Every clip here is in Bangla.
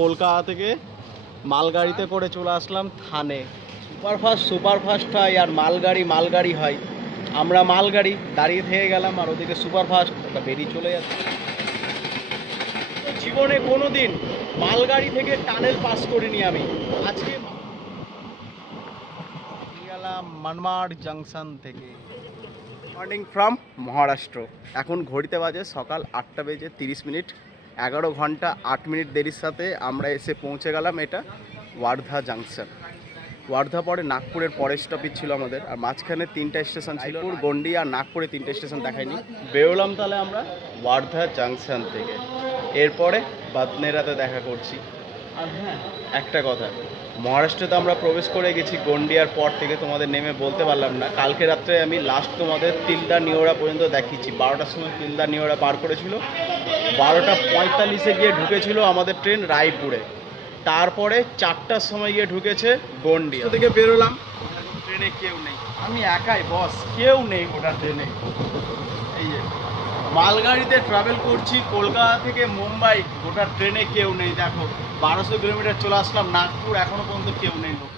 কলকাতা থেকে মালগাড়িতে করে চলে আসলাম থানে। সুপারফাস্ট হয় আর মালগাড়ি হয়। আমরা মালগাড়ি দাঁড়িয়ে থেকে গেলাম আর ওদিকে সুপারফাস্ট ওটা বেরিয়ে চলে যাচ্ছে। জীবনে কোনো দিন মালগাড়ি থেকে টানেল পাস করিনি আমি। আজকে গেলাম মানমাড জাংশন থেকে। Morning from Maharashtra. এখন ঘড়িতে বাজে সকাল 8টা বেজে 30 মিনিট। 11 ঘন্টা 8 মিনিট দেরির সাথে আমরা এসে পৌঁছে গেলাম এটা ওয়ার্ধা জাংশন। ওয়ার্ধা পরে নাগপুরের পরের স্টপেজ ছিল আমাদের, আর মাঝখানে 3টা স্টেশন ছিল, গন্ডি আর নাগপুরে 3টে স্টেশন দেখায়নি। বেরোলাম তাহলে আমরা ওয়ার্ধা জাংশন থেকে। এরপরে বাদনেরাতে দেখা করছি। আর হ্যাঁ, একটা কথা, মহারাষ্ট্রে তো আমরা প্রবেশ করে গেছি গন্ডিয়ার পর থেকে, তোমাদের নেমে বলতে পারলাম না। কালকে রাত্রে আমি লাস্ট তোমাদের তিলদা নিওড়া পর্যন্ত দেখিয়েছি। 12টার সময় তিলদা নিওড়া পার করেছিল, 12টা 45-এ গিয়ে ঢুকেছিল আমাদের ট্রেন রায়পুরে। তারপরে 4টার সময় গিয়ে ঢুকেছে গন্ডিয়া থেকে। বেরোলাম, ট্রেনে কেউ নেই, আমি একাই বস, কেউ নেই ওটা ট্রেনে। এই যে মালগাড়িতে ট্রাভেল করছি কলকাতা থেকে মুম্বাই, গোটা ট্রেনে কেউ নেই। দেখো 1200 কিলোমিটার চলে আসলাম নাগপুর, এখনো পর্যন্ত কেউ নেই লোক।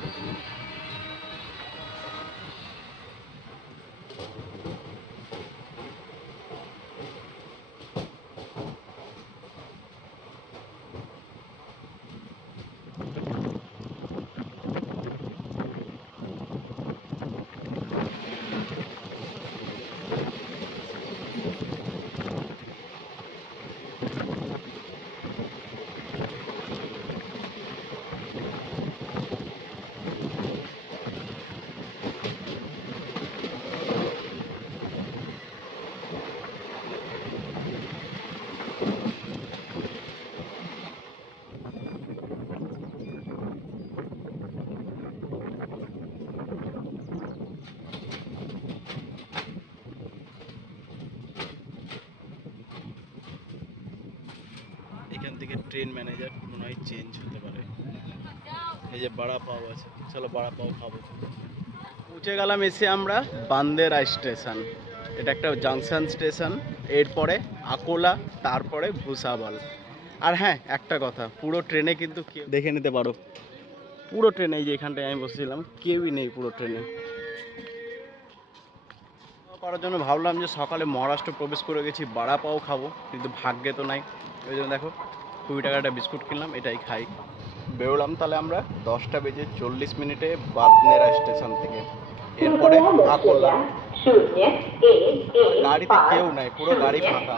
এখান থেকে ট্রেন ম্যানেজার মনে হয় চেঞ্জ হতে পারে। এই যে বড়া পাও আছে, চলো বড়া পাও খাবো। পৌঁছে গেলাম এসে আমরা বান্দেরা স্টেশন। এটা একটা জাংশন স্টেশন। এরপরে আকোলা, তারপরে ভুসাবল। আর হ্যাঁ, একটা কথা, পুরো ট্রেনে কিন্তু কেউ দেখে নিতে পারো, পুরো ট্রেনে এই যে এখানটায় আমি বসেছিলাম কেউই নেই পুরো ট্রেনে। করার জন্য ভাবলাম যে সকালে মহারাষ্ট্র প্রবেশ করে গেছি, বড়া পাও খাবো, কিন্তু ভাগ্যে তো নাই। ওই জন্য দেখো 20 টাকার একটা বিস্কুট কিনলাম, এটাই খাই। বেরোলাম তাহলে আমরা 10টা বেজে 40 মিনিটে বাদনেরা স্টেশন থেকে। এরপরে আকোলা। গাড়িতে কেউ নাই, পুরো গাড়ি ফাঁকা।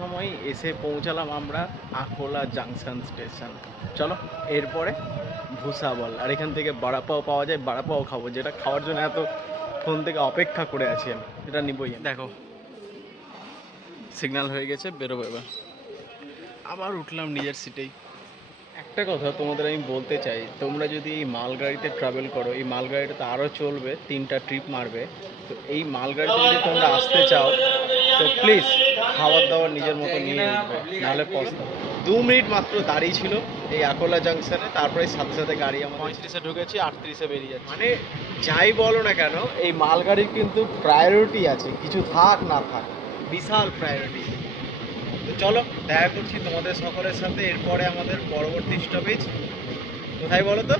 সময় এসে পৌঁছালাম আমরা আকোলা জাংশন স্টেশন। চলো এরপরে ভুসাবল, আর এখান থেকে বড়া পাও পাওয়া যায়, বড়া পাও খাবো, যেটা খাওয়ার জন্য এত ফোন থেকে অপেক্ষা করে আছি আমি। এটা নিবই। দেখো সিগন্যাল হয়ে গেছে, বেরোবো এবার। আবার উঠলাম নিজের সিটেই। একটা কথা তোমাদের আমি বলতে চাই, তোমরা যদি এই মালগাড়িতে ট্রাভেল করো, এই মালগাড়িটা তো আরও চলবে, 3টা ট্রিপ মারবে। তো এই মালগাড়িতে যদি তোমরা আসতে চাও তো প্লিজ খাবার দাবার নিজের মতো নিয়ে উঠবে, নাহলে পস্তাবে। 2 মিনিট মাত্র দাঁড়িয়ে ছিল এই আকোলা জাংশনে, তারপরে সাথে সাথে গাড়ি আমার 35-এ ঢুকেছি, 38-এ বেরিয়ে যাচ্ছে। মানে যাই বলো না কেন, এই মালগাড়ির কিন্তু প্রায়োরিটি আছে, কিছু থাক না থাক, বিশাল প্রায়োরিটি। তো চলো দেখা করছি তোমাদের সকলের সাথে। এরপরে আমাদের পরবর্তী স্টপেজ কোথায় বলো তো?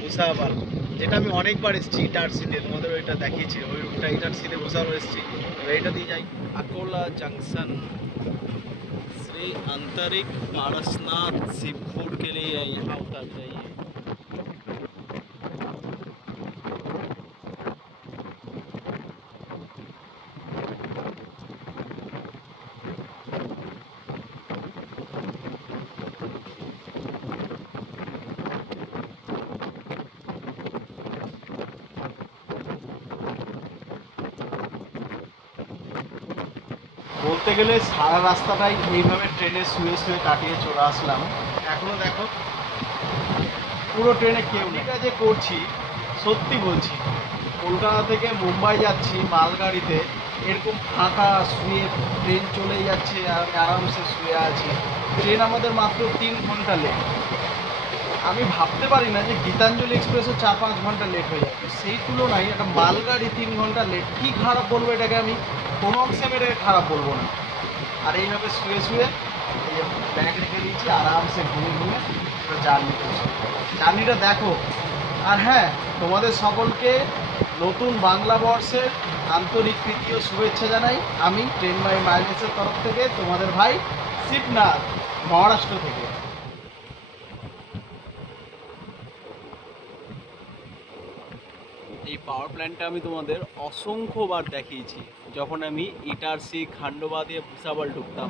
ভুসাবল, যেটা আমি অনেকবার এসেছি ইটারসিতে, তোমাদের ওইটা দেখিয়েছি, ওই রুটটা ইটারসিতে ভুসাবল এসেছি। এবার এইটা দিয়ে যাই আকোলা जंक्शन। श्री आंतरिक पारसनाथ शिव फूड के लिए यहाँ उतर जाइए। বলতে গেলে সারা রাস্তাটাই এইভাবে ট্রেনে শুয়ে শুয়ে কাটিয়ে চলে আসলাম। এখনো দেখো পুরো ট্রেনে কেউ নেই। এটা যে করছি সত্যি বলছি, কলকাতা থেকে মুম্বাই যাচ্ছি মালগাড়িতে, এরকম ফাঁকা শুয়ে ট্রেন চলে যাচ্ছে আর আমি আরামসে শুয়ে আছি। ট্রেন আমাদের মাত্র 3 ঘন্টা লেট। আমি ভাবতে পারি না যে গীতাঞ্জলি এক্সপ্রেসও 4-5 ঘন্টা লেট হয়ে যাবে, সেই তুলনায় একটা মালগাড়ি 3 ঘন্টা লেট। কী খারাপ বলবো এটাকে, আমি কোনো অংশে আমি এটাকে খারাপ বলবো না। আর এইভাবে শুয়ে শুয়ে এই যে ব্যাগ রেখে দিয়েছি, আরামসে ঘুমিয়ে ঘুমিয়ে জার্নি করছি। জার্নিটা দেখো। আর হ্যাঁ, তোমাদের সকলকে নতুন বাংলা বর্ষের আন্তরিক প্রীতি ও শুভেচ্ছা জানাই। আমি ট্রেন বাই মাইলেজের তরফ থেকে তোমাদের ভাই শিবনাথ, মহারাষ্ট্র থেকে। এই পাওয়ার প্ল্যান্টটা আমি তোমাদের অসংখ্যবার দেখিয়েছি, যখন আমি ইটারসি খান্ডোবা দিয়ে ভুসাবল ঢুকতাম।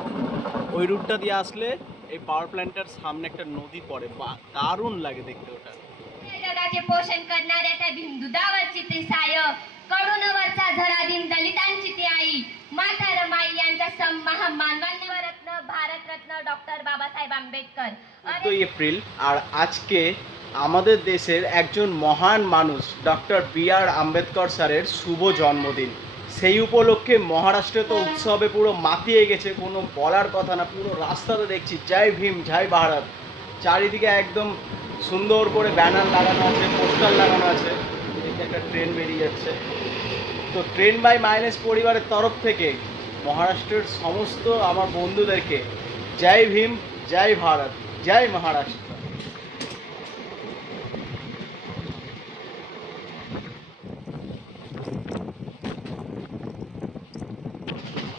ওই রুটটা দিয়ে আসলে এই পাওয়ার প্ল্যান্টটার সামনে একটা নদী পড়ে, বা দারুণ লাগে দেখতে ওটা। जगाचे पोषण करणाऱ्या त्या दुधावरची ती साय, कडूनवरचा झरा दिन दलितांची ती आई, माता रमाई यांचा मानवरत्न भारतरत्न डॉक्टर बाबासाहेब आंबेडकर। 14 এপ্রিল, আর আজকে আমাদের দেশের একজন মহান মানুষ ডক্টর বি.আর. আম্বেদকর স্যারের শুভ জন্মদিন। সেই উপলক্ষে মহারাষ্ট্রে তো উৎসবে পুরো মাতিয়ে গেছে, কোনো বলার কথা না। পুরো রাস্তাতে দেখছি জয় ভীম জয় ভারত, চারিদিকে একদম সুন্দর করে ব্যানার লাগানো আছে, পোস্টার লাগানো আছে। এদিকে একটা ট্রেন বেরিয়ে যাচ্ছে। তো ট্রেন বাই মাইলেজ পরিবারের তরফ থেকে মহারাষ্ট্রের সমস্ত আমার বন্ধুদেরকে জয় ভীম জয় ভারত জয় মহারাষ্ট্র।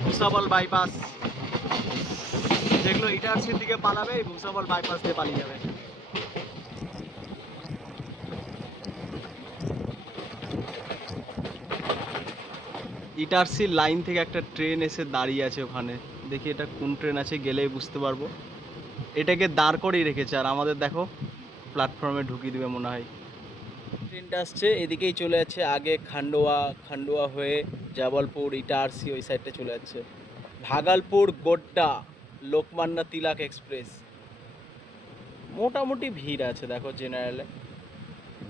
ভুসাবল বাইপাস, যেগুলো ইটারসির দিকে পালাবে এই ভুসাবল বাইপাস দিয়ে পালিয়ে যাবে। ইটারসির লাইন থেকে একটা ট্রেন এসে দাঁড়িয়ে আছে ওখানে, দেখি এটা কোন ট্রেন আছে, গেলেই বুঝতে পারবো। এটাকে দাঁড় করেই রেখেছে, আর আমাদের দেখো প্ল্যাটফর্মে ঢুকিয়ে দেবে মনে হয়। ট্রেনটা আসছে এদিকেই চলে যাচ্ছে, আগে খান্ডোয়া, খান্ডোয়া হয়ে জবলপুর ইটারসি ওই সাইডটা চলে যাচ্ছে। ভাগলপুর গোড্ডা লোকমান্য তিলক এক্সপ্রেস। মোটামুটি ভিড় আছে দেখো, জেনারেলে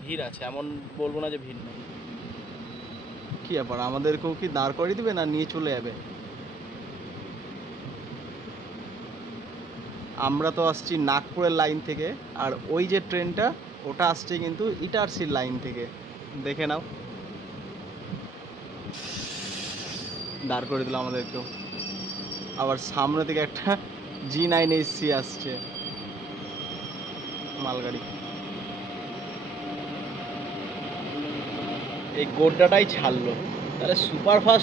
ভিড় আছে, এমন বলবো না যে ভিড় নেই। কি ব্যাপার, আমাদেরকেও কি দাঁড় করিয়ে দিবে না নিয়ে চলে যাবে? আমরা তো আসছি নাগপুরের লাইন থেকে, আর ওই যে ট্রেনটা ওটা আসছে কিন্তু ইটারসির লাইন থেকে। দেখে নাও, দাঁড় করে দিল আমাদেরকেও। আবার সামনে থেকে একটা G9HC আসছে মালগাড়ি। এই গোড্ডাটাই ছাড়লো, তাহলে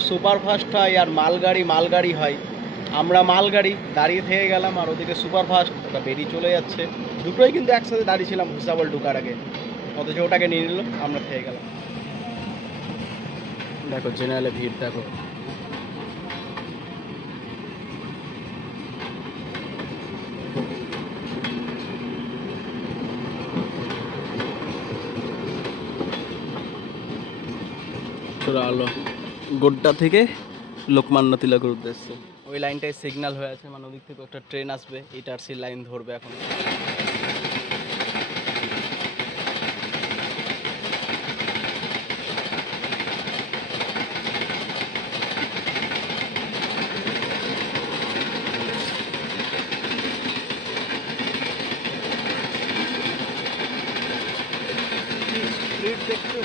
সুপারফাস্ট হয় আর মালগাড়ি মালগাড়ি হয়। আমরা মালগাড়ি দাঁড়িয়ে থেকে গেলাম, আর ওদিকে সুপারফাস্ট ওটা বেরিয়ে চলে যাচ্ছে। দুটোই কিন্তু একসাথে দাঁড়িয়েছিলাম ভুসাবল ঢুকার আগে, অথচ ওটাকে নিয়ে নিল, আমরা থেকে গেলাম। দেখো জেনারেলে ভিড় দেখো। চলে আলো গোড্ডা থেকে লোকমান্য তিলকের উদ্দেশ্যে। ওই লাইনটায় সিগন্যাল হয়ে আছে, মানে ওদিক থেকে একটা ট্রেন আসবে, ইটারসির লাইন ধরবে এখন। দেখছো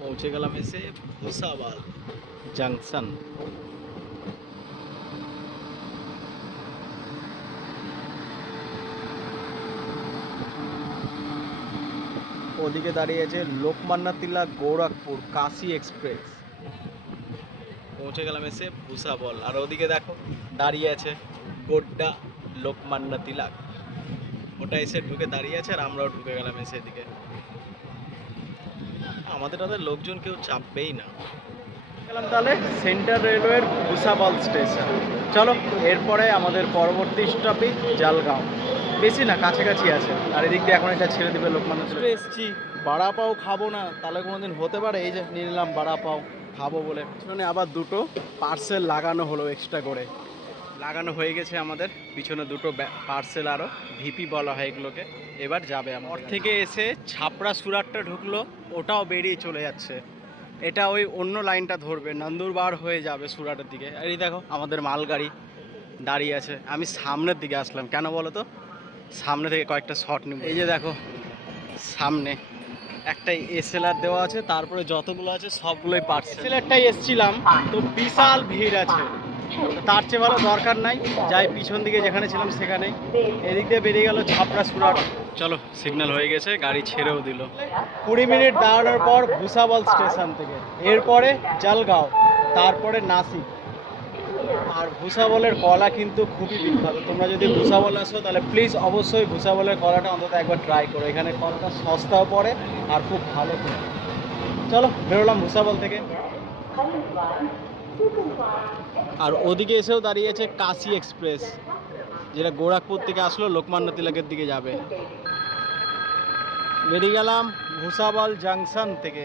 পৌঁছে গেলাম এসে ভুসাবল জাংশন। ওদিকে দাঁড়িয়ে আছে লোকমান্য তিলক গোরখপুর কাশী এক্সপ্রেস। পৌঁছে গেলাম এসে ভুসাবল, আর ওদিকে দেখো দাঁড়িয়ে আছে গোড্ডা লোকমান্য তিলক। ওটা এসে ঢুকে দাঁড়িয়ে আছে, আর আমরাও ঢুকে গেলাম এসে এদিকে। আমাদের তাদের লোকজন কেউ চাপবেই না। গেলাম তাহলে সেন্ট্রাল রেলওয়ের ভুসাবল স্টেশন। চলো এরপরে আমাদের পরবর্তী স্টপেজ জলগাঁও। বেশি না, কাছাকাছি আছে। আর এদিক দিয়ে এখন এটা ছেড়ে দেবে লোকমান্য। এসছি বাড়া পাও খাবো না তাহলে কোনোদিন হতে পারে? এই যে নিয়ে নিলাম বাড়া পাও খাবো বলে। পিছনে আবার দুটো পার্সেল লাগানো হলো, এক্সট্রা করে লাগানো হয়ে গেছে আমাদের পিছনে দুটো পার্সেল। আরও ভিপি বলা হয় এগুলোকে। এবার যাবে আমার থেকে এসে ছাপড়া সুরাটটা ঢুকলো, ওটাও বেরিয়ে চলে যাচ্ছে। এটা ওই অন্য লাইনটা ধরবে, নন্দুরবার হয়ে যাবে সুরাটের দিকে। আর এই দেখো আমাদের মালগাড়ি দাঁড়িয়ে আছে। আমি সামনের দিকে আসলাম কেন বলো তো, সামনে থেকে কয়েকটা শট নিব। এই যে দেখো সামনে একটা এসএলআর দেওয়া আছে, তারপরে যতগুলো আছে সবগুলোই পার্সেল। এসএলআরটাই এসছিলাম তো বিশাল ভিড় আছে, তার চেয়ে ভালো দরকার নাই, যাই পিছন দিকে যেখানে ছিলাম সেখানেই। এদিক দিয়ে বেরিয়ে গেল ছাপড়া সুরাট। চলো সিগন্যাল হয়ে গেছে, গাড়ি ছেড়েও দিল। 20 মিনিট দাঁড়ানোর পর ভুসাবল স্টেশন থেকে, এরপরে জলগাঁও, তারপরে নাসিক। আর ভুসাবলের কলা কিন্তু খুবই বিখ্যাত। তোমরা যদি ভুসাবল আসো তাহলে প্লিজ অবশ্যই ভুসাবলের কলাটা অন্তত একবার ট্রাই করো। এখানে কলাটা সস্তাও পড়ে আর খুব ভালো করে। চলো বেরোলাম ভুসাবল থেকে। আর ওদিকে এসেও দাঁড়িয়েছে কাশি এক্সপ্রেস, যেটা গোরখপুর থেকে আসলো লোকমান্য তিলকের দিকে যাবে। বেরিয়ে গেলাম ভুসাবল জাংশন থেকে।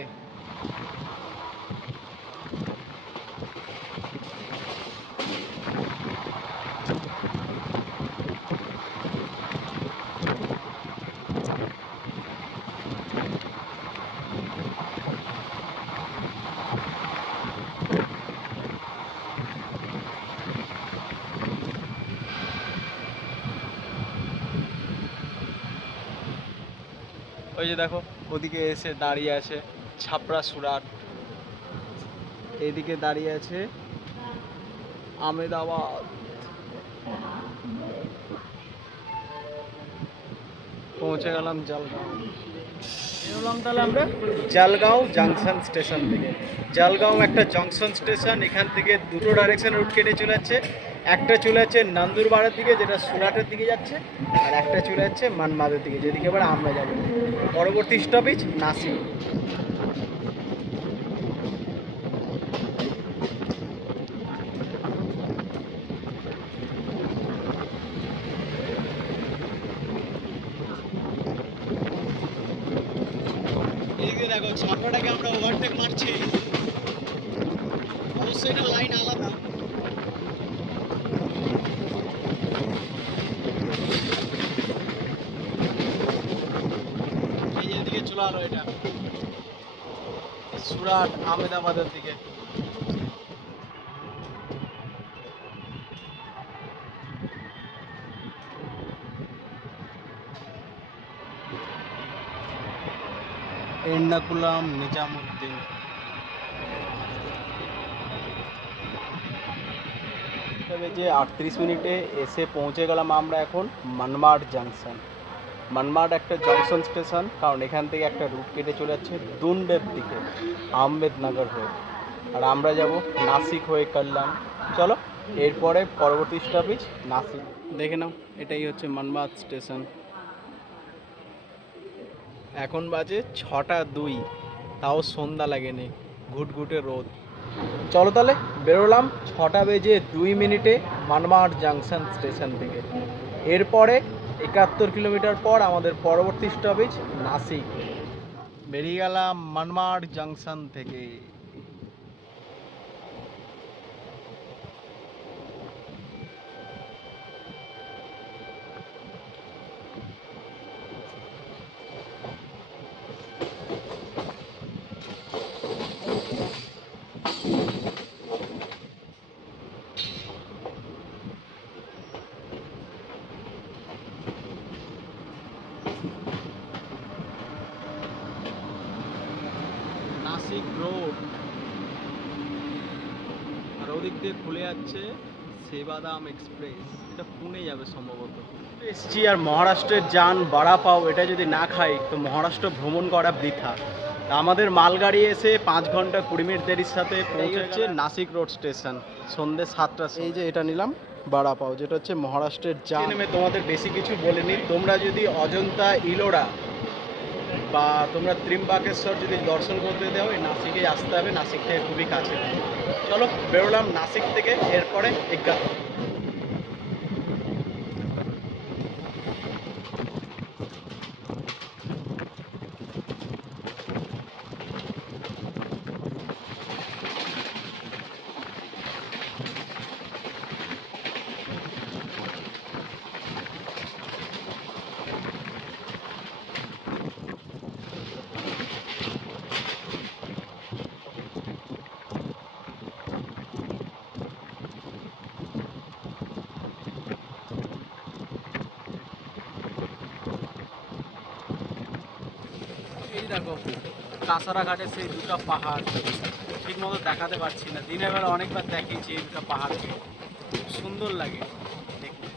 ওই যে দেখো ওদিকে এসে দাঁড়িয়ে আছে ছাপড়া সুরাট, এইদিকে দাঁড়িয়ে আছে আমেদাবাদ। পৌঁছে গেলাম জলগাঁও। বেরোলাম তাহলে আমরা জলগাঁও জাংশন স্টেশন থেকে। জলগাঁও একটা জংশন স্টেশন, এখান থেকে দুটো ডাইরেকশন রুট কেটে চলে যাচ্ছে। একটা চলে যাচ্ছে নন্দুরবারের দিকে, যেটা সুরাটের দিকে যাচ্ছে, আর একটা চলে যাচ্ছে মানমাদের দিকে, যেদিকে এবার আমরা যাবো। পরবর্তী স্টপেজ নাসিক। এদিকে দেখো ছাপড়াটাকে আমরা ওভারটেক মারছি, অবশ্যই এটা লাইন আলাদা। এই যে দিকে চলে আলো, এটা সুরাট আহমেদাবাদের দিকে। এর্নাকুলাম নিজামুদ্দিন। যে 38 মিনিটে এসে পৌঁছে গেলাম আমরা এখন মানমাড জাংশন। মানমাড একটা জংশন স্টেশন, কারণ এখান থেকে একটা রুট কেটে চলে যাচ্ছে দুন্ডের দিকে আহমেদনগর হয়ে। আর আমরা যাব নাসিক হয়ে করলাম। চলো এরপরে পরবর্তী স্টপেজ নাসিক। দেখে নাও এটাই হচ্ছে মানমাড স্টেশন। এখন বাজে 6টা 2, তাও সন্ধ্যা লাগেনি, ঘুটঘুটে রোদ। চলো তাহলে বেরোলাম 6টা বেজে 2 মিনিটে মানমাড জাংশন স্টেশন থেকে। এরপরে 71 কিলোমিটার পর আমাদের পরবর্তী স্টপেজ নাসিক। বেরিয়ে গেলাম মানমাড জাংশন থেকে। নাসিক রোড, আর ওদিক দিয়ে খুলে যাচ্ছে সেবাদাম এক্সপ্রেস, এটা পুনে যাবে সম্ভবত। এসছি আর মহারাষ্ট্রের জান বাড়া পাও, এটা যদি না খাই তো মহারাষ্ট্র ভ্রমণ করা বৃথা। তা আমাদের মালগাড়ি এসে 5 ঘন্টা 20 মিনিট দেরির সাথে পৌঁছে হচ্ছে নাসিক রোড স্টেশন সন্ধ্যে 7টা। এই যে এটা নিলাম বাড়া পাও, যেটা হচ্ছে মহারাষ্ট্রের জান। নেমে তোমাদের বেশি কিছু বলিনি, তোমরা যদি অজন্তা ইলোরা বা তোমরা ত্রিম্বাকেশ্বর যদি দর্শন করতে যাও এই নাসিকেই আসতে হবে, নাসিক থেকে খুবই কাছে। চলো বেরোলাম নাসিক থেকে, এরপরে ইগতপুর। এই দেখো কাসারাঘাটের সেই দুটো পাহাড় ঠিক মতো দেখাতে পারছি না, দিনের বেলা অনেকবার দেখিয়েছি এই দুটো পাহাড়কে, খুব সুন্দর লাগে দেখতে।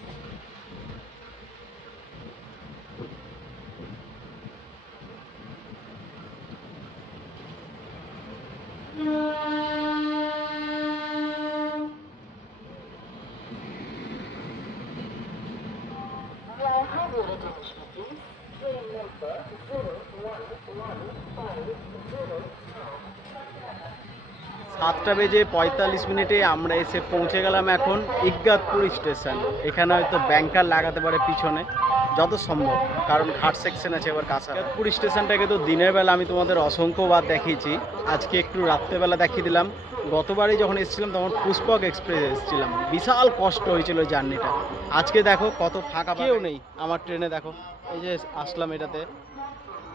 সাতটা বেজে 45 মিনিটে আমরা এসে পৌঁছে গেলাম এখন ইগতপুর স্টেশন। এখানে হয়তো ব্যাংকার লাগাতে পারে পিছনে যত সম্ভব, কারণ ঘাট সেকশন আছে এবার কাঁচা। ইগতপুর স্টেশনটাকে তো দিনের বেলা আমি তোমাদের অসংখ্যবার দেখিয়েছি, আজকে একটু রাত্রেবেলা দেখিয়ে দিলাম। গতবারই যখন এসেছিলাম তখন পুষ্পক এক্সপ্রেস এসেছিলাম, বিশাল কষ্ট হয়েছিল জার্নিটা। আজকে দেখো কত ফাঁকা, কেউ নেই আমার ট্রেনে। দেখো এই যে আসলাম এটাতে,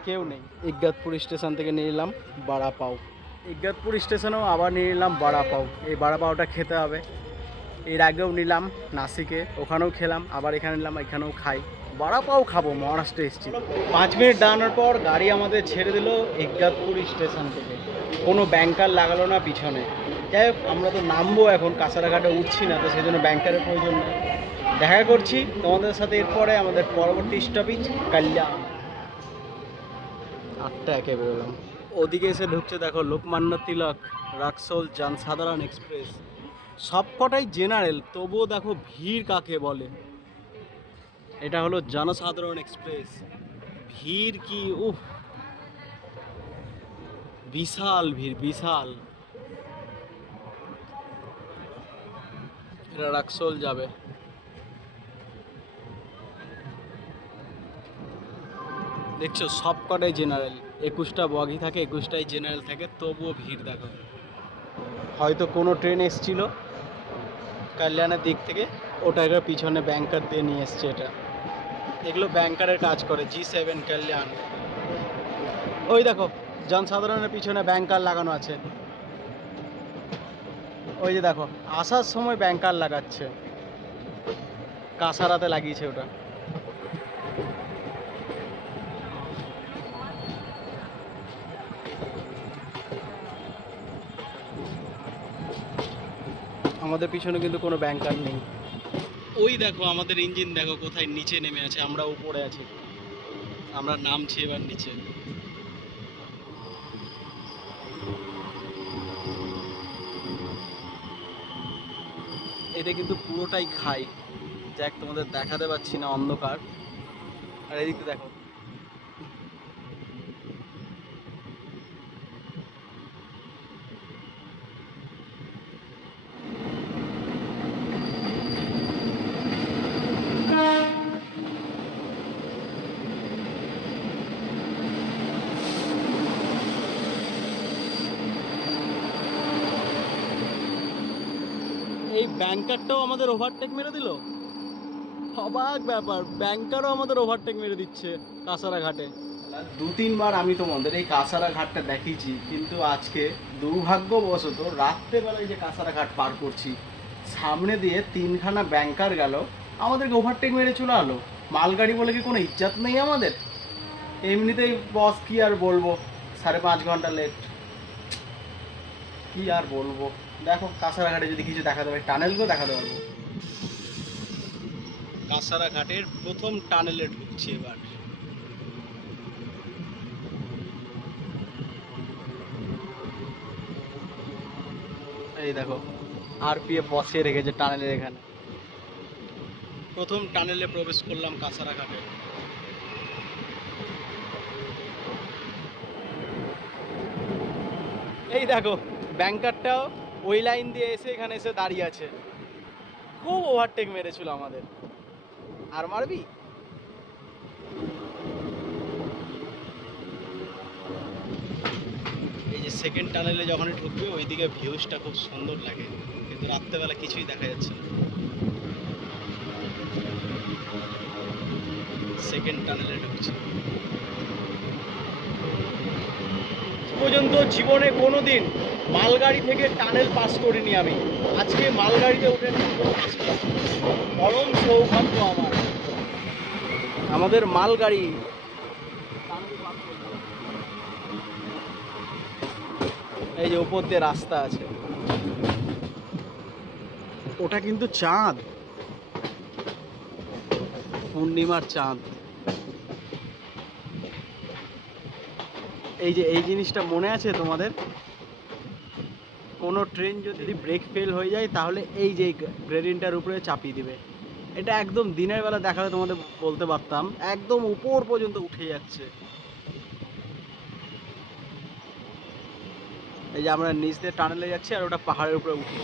কেউ নেই। ইগতপুর স্টেশন থেকে নিয়ে নিলাম বড়া পাও, ইগতপুর স্টেশনেও আবার নিয়ে নিলাম বড়া পাও। এই বড়া পাওটা খেতে হবে, এর আগেও নিলাম নাসিকে, ওখানেও খেলাম, আবার এখানে নিলাম, এখানেও খাই। বড়া পাও খাবো, মহারাষ্ট্রে এসেছি। 5 মিনিট দাঁড়ানোর পর গাড়ি আমাদের ছেড়ে দিল ইগতপুর স্টেশন থেকে, কোনো ব্যাংকার লাগালো না পিছনে। যাই হোক আমরা তো নামবো এখন, কাঁসারাঘাটে উঠছি না, তো সেই জন্য ব্যাংকারের প্রয়োজন নেই। দেখা করছি তোমাদের সাথে এরপরে আমাদের পরবর্তী স্টপেজ কল্যাণ। 8টা একে বেরোলাম। ওদিকে এসে ঢুকছে দেখো লোকমান্য তিলক, রাক্সোল জনসাধারণ এক্সপ্রেস। সব কটাই জেনারেল, তবুও দেখো ভিড় কাকে বলে। এটা হলো জনসাধারণ এক্সপ্রেস, ভিড় কি উফ, বিশাল ভিড় বিশাল। এটা রাক্সোল যাবে। দেখছো সব কটাই জেনারেল, 21টা বগি থাকে, 21টাই জেনারেল থাকে, তবুও ভিড় দেখো। হয়তো কোনো ট্রেন এসছিল কল্যাণের দিক থেকে, ওটাকে পিছনে ব্যাংকার দিয়ে নিয়ে এসছে। এটা এগুলো ব্যাংকারের কাজ করে, G7 কল্যাণ। ওই দেখো জনসাধারণের পিছনে ব্যাংকার লাগানো আছে, ওই যে দেখো আসার সময় ব্যাংকার লাগাচ্ছে, কাঁসারাতে লাগিয়েছে ওটা। আমাদের পিছনে কিন্তু কোনো ব্যাংকার নেই। ওই দেখো আমাদের ইঞ্জিন দেখো কোথায় নিচে নেমে আছে, আমরা উপরে আছি, আমরা নামছি এবার নিচে। এটা কিন্তু পুরোটাই খাই, যাক তোমাদের দেখাতে পাচ্ছি না অন্ধকার। আর এদিকে দেখো এই ব্যাংকারটাও আমাদের ওভারটেক মেরে দিল, অবাক ব্যাপার, ব্যাংকারও আমাদের ওভারটেক মেরে দিচ্ছে কাঁসারাঘাটে। 2-3বার আমি তোমাদের এই কাঁসারাঘাটটা দেখিয়েছি, কিন্তু আজকে দুর্ভাগ্যবশত রাত্রেবেলায় যে কাঁসারাঘাট পার করছি, সামনে দিয়ে 3খানা ব্যাংকার গেল, আমাদেরকে ওভারটেক মেরে চলে আলো। মালগাড়ি বলে কি কোনো ইজ্জত নেই আমাদের? এমনিতেই বস কি আর বলবো, 5.5 ঘন্টা লেট, কি আর বলবো। দেখো কাঁসারাঘাটে যদি কিছু দেখাতে পারি, টানেলগুলো দেখাতে পারবো। কাঁসারাঘাটের প্রথম টানেলে ঢুকছি এবার। এই দেখো আরপিএফ বসিয়ে রেখেছে টানেলের এখানে। প্রথম টানেলে প্রবেশ করলাম কাঁসারাঘাটে। এই দেখো ব্যাংকারটাও ওই লাইন দিয়ে এসে এখানে এসে দাঁড়িয়ে আছে। খুব ওভারটেক মেরেছিল আমাদের। আর মারবি? এই যে সেকেন্ড টানেলে যখনই ঢুকবে ওইদিকে ভিউজটা খুব সুন্দর লাগে, কিন্তু রাত্রেবেলা কিছুই দেখা যাচ্ছে না। সেকেন্ড টানেলে ঢুকছে। পর্যন্ত জীবনে কোনোদিন মালগাড়ি থেকে টানেল পাস করিনি আমি, আজকে মালগাড়িতে উঠে পরম সৌভাগ্য আমার। আমাদের মালগাড়ি এই যে উপর দিয়ে রাস্তা আছে, ওটা কিন্তু চাঁদ, পূর্ণিমার চাঁদ। এই যে এই জিনিসটা মনে আছে তোমাদের? কোনো ট্রেন যদি ব্রেক ফেল হয়ে যায় তাহলে এই যে গ্রেডিয়েন্টটার উপরে চাপিয়ে দিবে। এটা একদম দিনের বেলা দেখালে তোমাদের বলতে পারতাম, একদম উপর পর্যন্ত উঠে যাচ্ছে। এই যে আমরা নিচ দিয়ে টানেলে যাচ্ছি আর ওটা পাহাড়ের উপরে উঠে।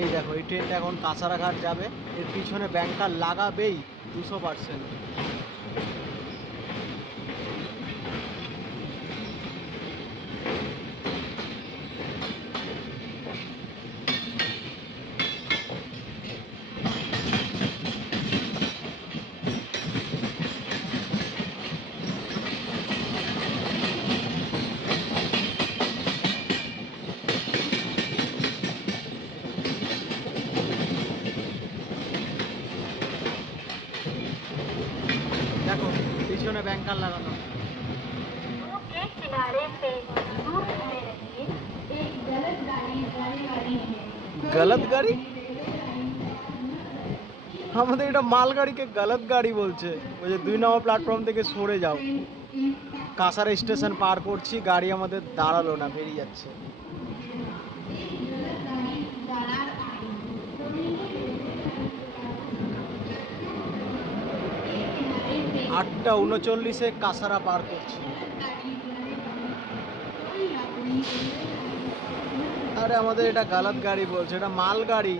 এই দেখো এই ট্রেনটা এখন কাঁচারাঘাট যাবে, এর পিছনে ব্যাংকার লাগাবেই 200%। দেখো পিছনে ব্যাংকার লাগানো। एक किनारे से दूर खड़े रहिए, एक गलत गाड़ी जाने वाली है। গলত গাড়ি? আমাদের এটা মালগাড়িকে গলত গাড়ি বলছে। ওই যে 2 নম্বর প্ল্যাটফর্ম থেকে সরে যাও। কাঁসারা স্টেশন পার করছি, গাড়ি আমাদের দাঁড়ালো না, বেরিয়ে যাচ্ছে। 8:39 কাঁসারা পার করছি। আরে আমাদের এটা গলত গাড়ি বলছে, এটা মালগাড়ি।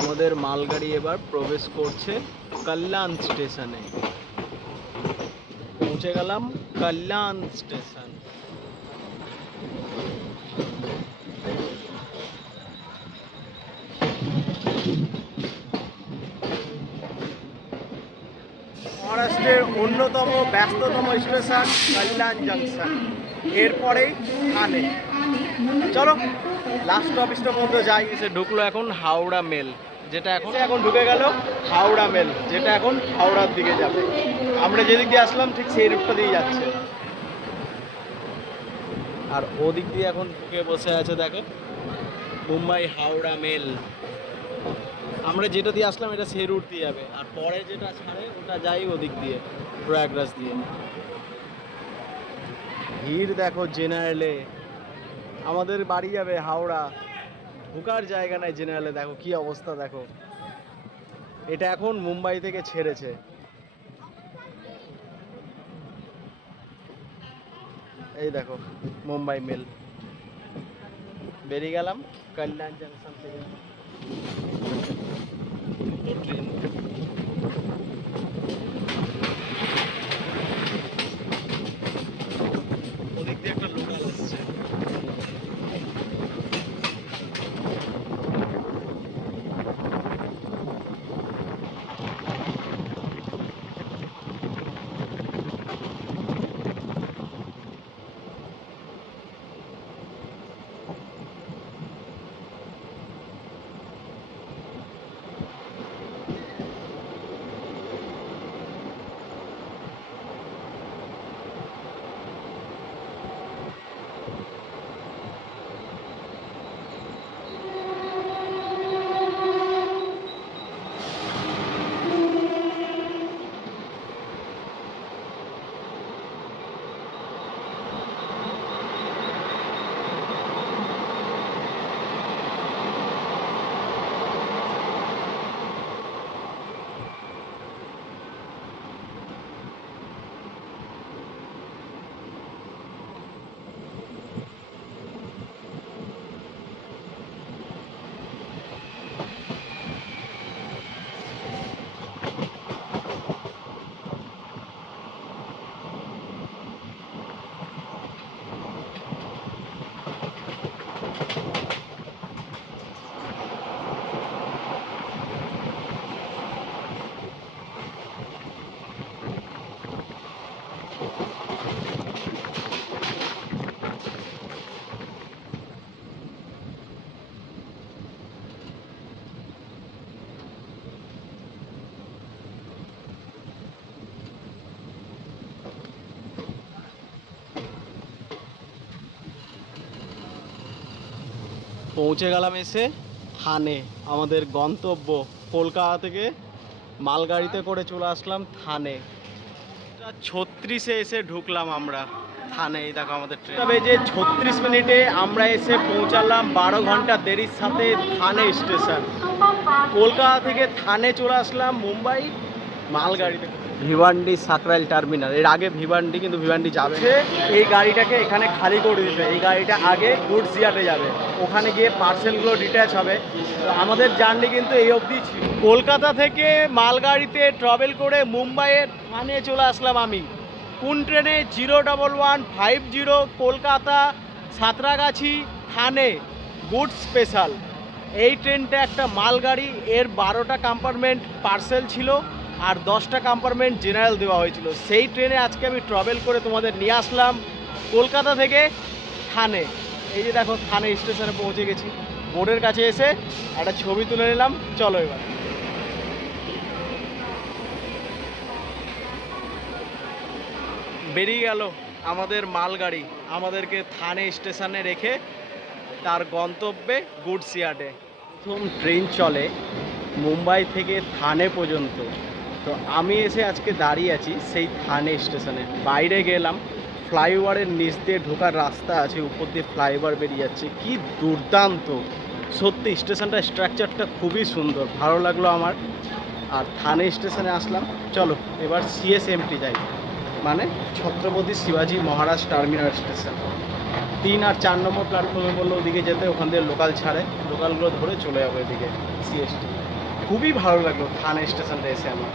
আমাদের মালগাড়ি এবার প্রবেশ করছে কল্যাণ স্টেশনে। পৌঁছে গেলাম কল্যাণ স্টেশন। মহারাষ্ট্রের অন্যতম ব্যস্ততম স্টেশন কল্যাণ জংশন, এরপরেই ঠানে। চলো লাস্ট অফিসটার মধ্যে যাই। এসে ঢুকলো এখন হাওড়া মেল, যেটা এখন ঢুকে গেল হাওড়া মেল, যেটা এখন হাওড়ার দিকে যাবে। আমরা যেদিক দিয়ে আসলাম ঠিক সেই রুটটা দিয়ে যাচ্ছে। আর ওদিক দিয়ে এখন ঢুকে বসে আছে দেখো মুম্বাই হাওড়া মেল। আমরা যেটা দিয়ে আসলাম এটা সেই রুট দিয়ে যাবে, আর পরে যেটা ছাড়ে ওটা যাই ওদিক দিয়ে, প্রয়াগরাজ দিয়ে। ভিড় দেখো জেনারেলে। আমাদের বাড়ি যাবে হাওড়া, ঢোকার জায়গা নাই জেনারেলে। দেখো কি অবস্থা, দেখো এটা এখন মুম্বাই থেকে ছেড়েছে। এই দেখো মুম্বাই মেল। বেরিয়ে গেলাম কল্যাণ জংশন থেকে। সুন্দর ট্রেন। ওদিক দিয়ে একটা লোকাল আসছে। পৌঁছে গেলাম এসে থানে, আমাদের গন্তব্য। কলকাতা থেকে মালগাড়িতে করে চলে আসলাম থানে। 36-এ এসে ঢুকলাম আমরা থানে। এই দেখো আমাদের ট্রেন বেজে 36 মিনিটে আমরা এসে পৌঁছালাম 12 ঘন্টা দেরির সাথে থানে স্টেশন। কলকাতা থেকে থানে চলে আসলাম মুম্বাই মালগাড়িতে। ভিওয়ান্ডি সাকরাইল টার্মিনাল, এর আগে ভিওয়ান্ডি, কিন্তু ভিওয়ান্ডি যাবে। এই গাড়িটাকে এখানে খালি করে দিতে, এই গাড়িটা আগে গুডস ইয়ার্ডে যাবে, ওখানে গিয়ে পার্সেলগুলো ডিট্যাচ হবে। তো আমাদের জার্নি কিন্তু এই অবধি ছিল। কলকাতা থেকে মালগাড়িতে ট্রাভেল করে মুম্বাইয়ের থানে চলে আসলাম আমি। কোন ট্রেনে? 01150 কলকাতা সাঁতরাগাছি থানে গুডস স্পেশাল। এই ট্রেনটা একটা মালগাড়ি, এর 12টা কম্পার্টমেন্ট পার্সেল ছিল আর 10টা কম্পার্টমেন্ট জেনারেল দেওয়া হয়েছিল। সেই ট্রেনে আজকে আমি ট্রাভেল করে তোমাদের নিয়ে আসলাম কলকাতা থেকে থানে। এই যে দেখো থানে স্টেশনে পৌঁছে গেছি। বোর্ডের কাছে এসে একটা ছবি তুলে নিলাম। চলো এবার বেরিয়ে গেল আমাদের মালগাড়ি, আমাদেরকে থানে স্টেশনে রেখে তার গন্তব্যে গুডস ইয়ার্ডে। প্রথম ট্রেন চলে মুম্বাই থেকে থানে পর্যন্ত। তো আমি এসে আজকে দাঁড়িয়ে আছি সেই থানে স্টেশনে। বাইরে গেলাম, ফ্লাইওভারের নিচ দিয়ে ঢোকার রাস্তা আছে, উপর দিয়ে ফ্লাইওভার বেরিয়ে যাচ্ছে। কি দুর্দান্ত সত্যি, স্টেশনটা স্ট্রাকচারটা খুবই সুন্দর, ভালো লাগলো আমার। আর থানে স্টেশনে আসলাম। চলো এবার সিএসএমটি যাই, মানে ছত্রপতি শিবাজি মহারাজ টার্মিনাল স্টেশন। 3 আর 4 নম্বর প্ল্যাটফর্মে বললো ওদিকে যেতে, ওখান দিয়ে লোকাল ছাড়ে, লোকালগুলো ধরে চলে যাবো এদিকে সিএসটি। খুবই ভালো লাগলো থানে স্টেশনটা এসে আমার।